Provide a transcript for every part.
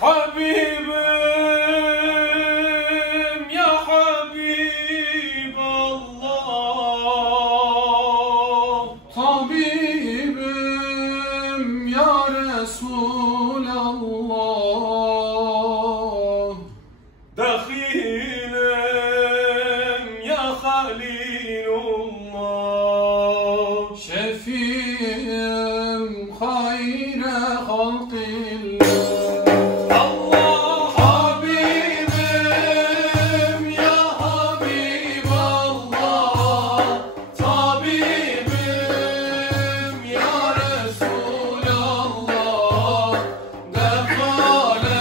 حبيبim ya Habib Allah, tabibim ya Resulallah, dakhilim ya Halilullah, şefiyim hayre halkillah. Defale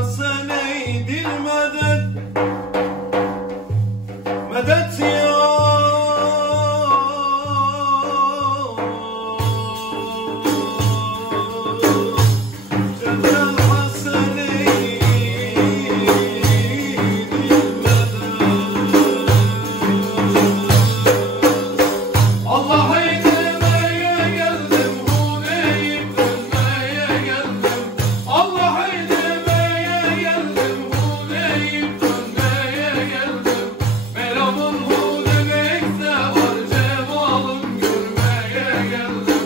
Hasan eydil medet, medet ya Cedel Hasan eydil medet. Allah eylemeye geldim, Huneyip dönmeye geldim. Allah eylemeye geldim, Huneyip dönmeye geldim. Meramın hu demekte var, cemalın görmeye geldim.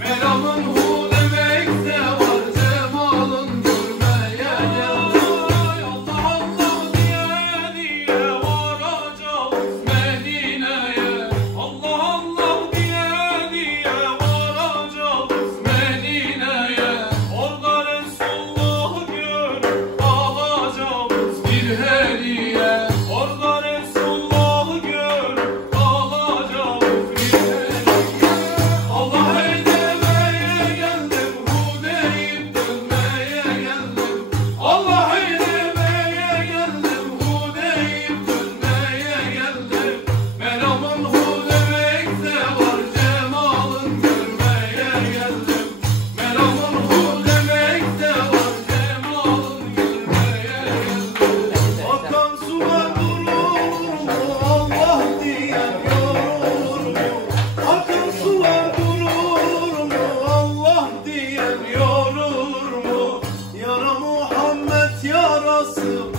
Meramın hu demekte var, cemalın görmeye geldim. Allah Allah diye diye varacağız Medine'ye. Allah Allah diye diye varacağız Medine'ye. Orada Resulullah'ı görüp alacağız bir hediye. Orada Resulullah'ı görüp alacağız bir hediye. Allah eylemeye geldim, Huneyip dönmeye geldim. Allah eylemeye geldim, Huneyip dönmeye geldim. Meramın hu demekte var, cemalın görmeye geldim. Meramın hu demekte var, cemalın görmeye geldim. Akan sular durur mu, Allah diyen yorulur mu? Akan sular durur mu, Allah diyen yorulur mu? Ya Muhammed ya Resul